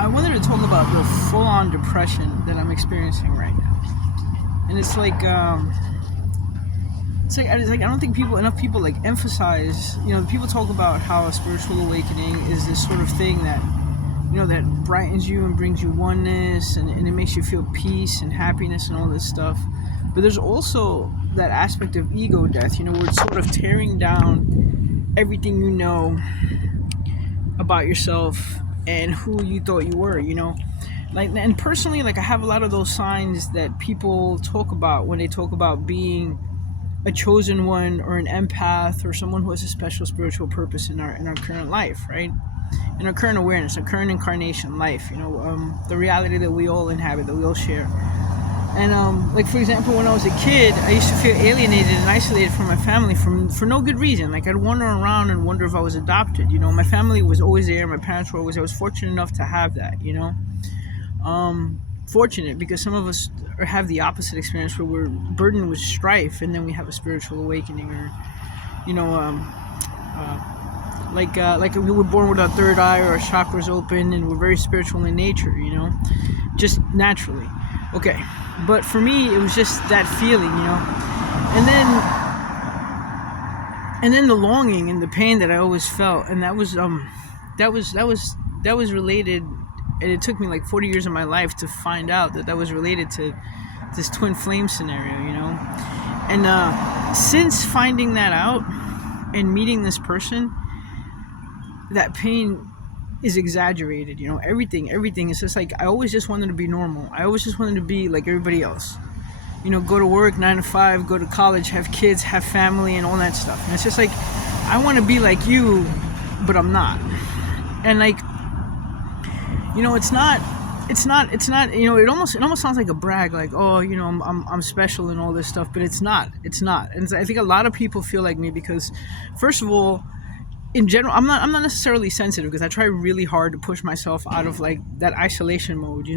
I wanted to talk about the full-on depression that I'm experiencing right now, and it's like I don't think enough people like emphasize. People talk about how a spiritual awakening is this sort of thing that that brightens you and brings you oneness, and it makes you feel peace and happiness and all this stuff. But there's also that aspect of ego death, where it's sort of tearing down everything about yourself and who you thought you were, and personally, I have a lot of those signs that people talk about when they talk about being a chosen one or an empath or someone who has a special spiritual purpose in our current life, right? In our current awareness, our current incarnation life, the reality that we all inhabit, that we all share. And for example, when I was a kid, I used to feel alienated and isolated from my family for no good reason. I'd wander around and wonder if I was adopted. My family was always there. My parents were always there. I was fortunate enough to have that. Fortunate because some of us have the opposite experience where we're burdened with strife, and then we have a spiritual awakening, or like we were born with our third eye or our chakras open, and we're very spiritual in nature. Just naturally. Okay, but for me, it was just that feeling, and then the longing and the pain that I always felt, and that was related, and it took me like 40 years of my life to find out that was related to this twin flame scenario, and since finding that out and meeting this person, that pain is exaggerated. Everything is just like, I always just wanted to be normal. I always just wanted to be like everybody else, go to work 9 to 5, go to college, have kids, have family, and all that stuff. And it's just like, I want to be like you, but I'm not. And it's not it almost sounds like a brag, like, oh, I'm special and all this stuff, but it's not. And I think a lot of people feel like me because, first of all, in general, I'm not necessarily sensitive, because I try really hard to push myself out of like that isolation mode,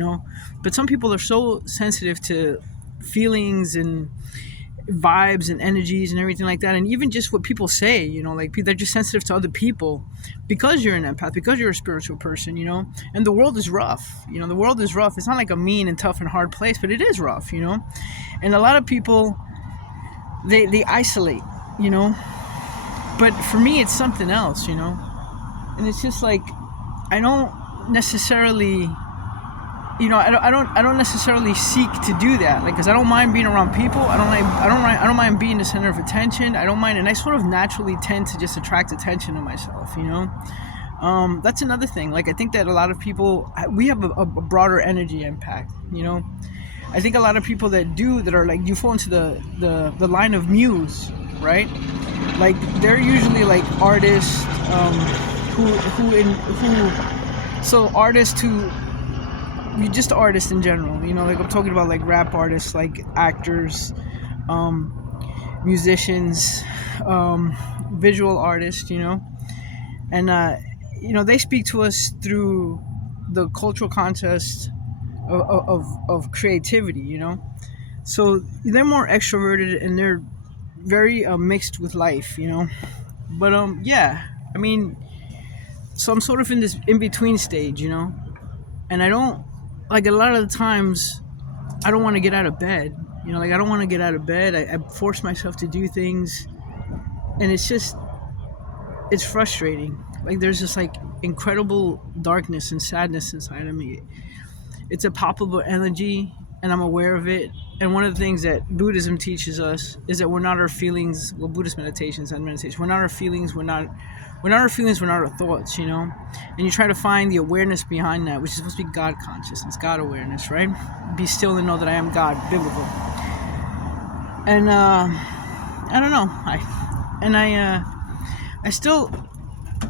but some people are so sensitive to feelings and vibes and energies and everything like that, and even just what people say, they're just sensitive to other people because you're an empath, because you're a spiritual person, and the world is rough. The world is rough. It's not like a mean and tough and hard place, but it is rough, and a lot of people, they isolate, but for me, it's something else, and it's just like, I don't necessarily, I don't necessarily seek to do that, because I don't mind being around people. I don't mind being the center of attention. I don't mind, and I sort of naturally tend to just attract attention to myself, That's another thing. I think that a lot of people, we have a broader energy impact, I think a lot of people that are like, you fall into the line of muse, right? They're usually like artists, so artists who, just artists in general, I'm talking about like rap artists, like actors, musicians, visual artists, and they speak to us through the cultural context of creativity, so they're more extroverted and they're very mixed with life, but so I'm sort of in this in-between stage, and I don't, like, a lot of the times I don't want to get out of bed, I don't want to get out of bed. I force myself to do things, and it's frustrating. There's this like incredible darkness and sadness inside of me. It's a palpable energy, and I'm aware of it. And one of the things that Buddhism teaches us is that we're not our feelings. Well, Buddhist meditations and meditation, we're not our feelings. We're not our feelings. We're not our thoughts. And you try to find the awareness behind that, which is supposed to be God consciousness, God awareness, right? Be still and know that I am God, biblical. And I don't know. I still,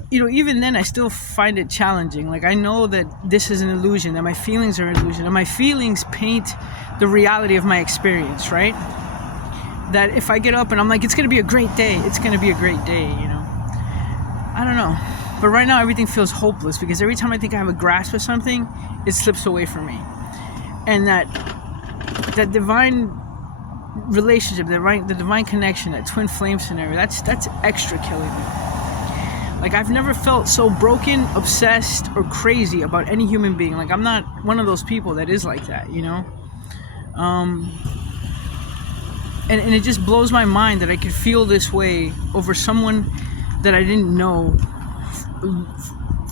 even then, I still find it challenging. I know that this is an illusion, that my feelings are an illusion, and my feelings paint the reality of my experience, right? That if I get up and I'm like, it's going to be a great day, it's going to be a great day, I don't know. But right now, everything feels hopeless, because every time I think I have a grasp of something, it slips away from me. And that divine relationship, the divine connection, that twin flame scenario, that's extra killing me. Like, I've never felt so broken, obsessed, or crazy about any human being. Like, I'm not one of those people that is like that, you know? And it just blows my mind that I could feel this way over someone that I didn't know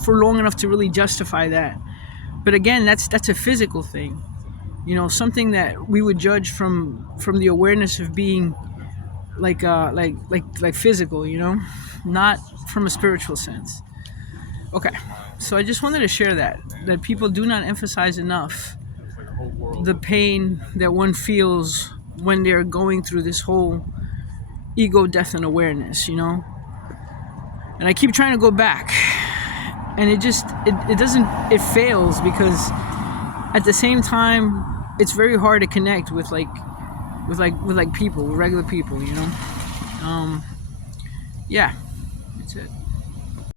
for long enough to really justify that. But again, that's a physical thing, you know, something that we would judge from the awareness of being like physical, you know, not from a spiritual sense. Okay, so I just wanted to share that people do not emphasize enough the pain that one feels when they're going through this whole ego, death, and awareness, you know. And I keep trying to go back, and it doesn't, it fails, because at the same time it's very hard to connect with people, with regular people, you know. Yeah,